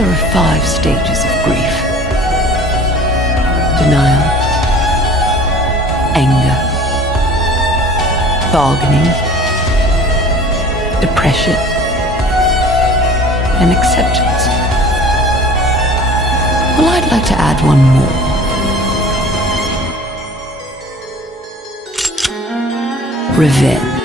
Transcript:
there are 5 stages of grief. Denial, anger, bargaining, depression, and acceptance. Well, I'd like to add one more. Revenge.